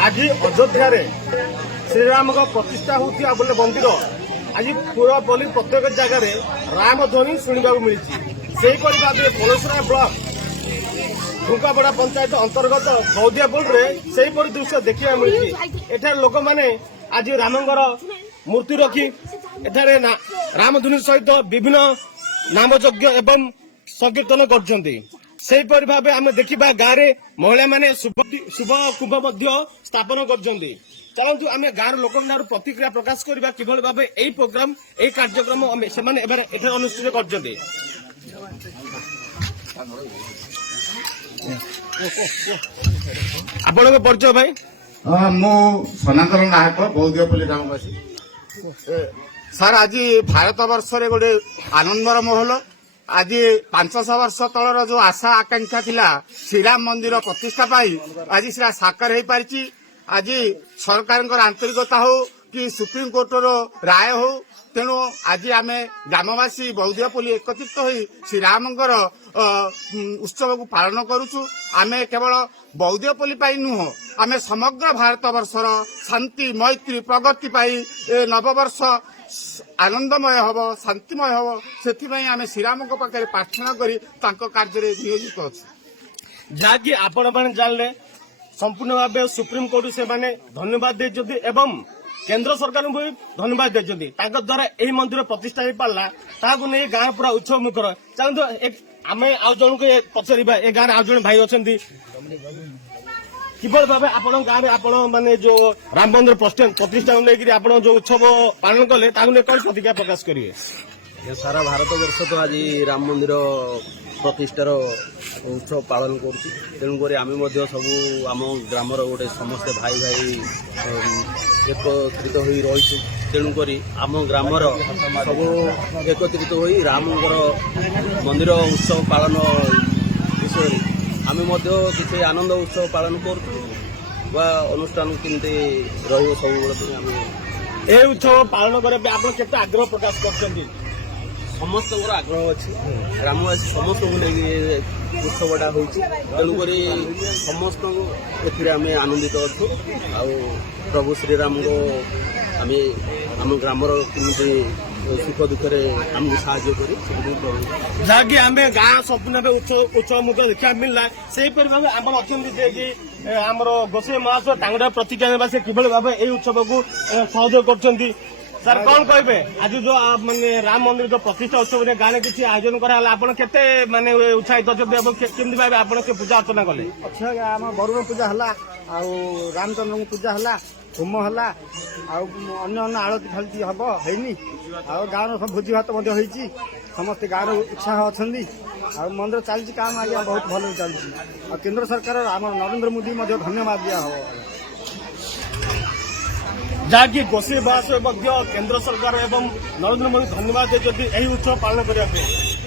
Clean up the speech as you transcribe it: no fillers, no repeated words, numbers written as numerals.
आज अयोध्या श्रीराम प्रतिष्ठा होता बोले मंदिर आज पूरा बोली प्रत्येक जगह राम ध्वनि शुणा मिली से भाव पलसरा ब्लॉक ढुंकापड़ा पंचायत अंतर्गत बौद्धियापुर से दृश्य देखा मिली एठार लोक मैंने आज रामंगर मूर्ति रखी एठारे राम ध्वनि सहित विभिन्न नामयज्ञ एवं संकीर्तन कर भाव आम देखा गाँव में महिला मैंने शुभ कुंभ स्थापन कर चलतु आम गाँव लोक प्रतिक्रिया प्रकाश करवा कि भाव यही प्रोग्राम यही कार्यक्रम से अनुष्ठित कर आपण परिचय भाई मु सनातन नायक बौद्धियापल्ली ग्रामवासी सर आज भारत वर्ष गोटे आनंदर महल आज 500 वर्ष तलर जो आशा आकांक्षा थिला श्रीराम मंदिर प्रतिष्ठा पाई आज से साकार हो पारी आज सरकार आंतरिकता हो कि सुप्रीम कोर्टर राय हो तेणु आज आम ग्रामवासी बौद्धियापल्ली एकत्रित हो श्रीरामंकर उत्सव को पालन करुचु आमे केवल बौद्धियापल्ली नुह आमे समग्र भारत वर्षर शांति मैत्री प्रगति पाई नववर्ष आनंदमय हब शांतिमय हब से आम श्रीराम पाखे प्रार्थना करी कार्य नियोजित अच्छे जहाँकि आपण मैंने जानले संपूर्ण भाव सुप्रीम कोर्ट से माने धन्यवाद देते एवं केंद्र सरकार को भी धन्यवाद देते द्वारा यही मंदिर प्रतिष्ठा हो पारा ताकू नहीं गाँव पूरा उत्सव मुखर चलते आम आउ जन को पचारा ए गाँव आउ जन भाई अच्छा किभली भाव आपण गाँव में आपण माने जो राम मंदिर प्रतिष्ठा लेकिन आप जो उत्सव पालन कले कौन प्रतिक्रिया प्रकाश करेंगे सारा भारत वर्ष तो आज राम मंदिर प्रतिष्ठार उत्सव पालन करुक आम सब आम ग्रामर गोटे समस्ते भाई भाई एकत्रित हो रही तेणुक आम ग्रामर सब एकत्रित हो रामंकर मंदिर उत्सव पालन विषय आम किसी आनंद उत्सव पालन कर अनुष्ठान केमती सब ए उत्सव पालन करने आप केते आग्रह प्रकाश कर समस्त आग्रह अच्छी ग्रामवासी समस्त उत्सवटा हो तेणुक समस्त आम आनंदित अच्छु आ प्रभु श्रीराम को आम आम ग्रामर केमती सुख दुखे आमको साहय जहाँकि आम गाँ संपूर्ण उत्सव मुख देखा मिलला से भाव आम अच्छा आम गोसाई महाशय प्रतिज्ञा से किभली भाव यही उत्सव को सहयोग कर सर कौन कहे आज जो माने राम मंदिर जो प्रतिष्ठा उत्सव गाँव में किसी आयोजन कराला आपन केते माने उत्साहित केमती भाव आपन से पूजा अर्चना कले अच्छा आम वरुण पूजा हला आ रामचंद्र पूजा हला होम हला अन्य अन्य आलती फालती हम हैनी आ गाँव सब भोजी भात होती समस्त गाँव उत्साह अच्छा मंदिर चलती काम आज्ञा बहुत भल चलती केंद्र सरकार आम नरेंद्र मोदी धन्यवाद दिया हो जहाँकि गोसाई महाशय केंद्र सरकार एवं नरेंद्र मोदी धन्यवाद देते यही उत्सव पालन करने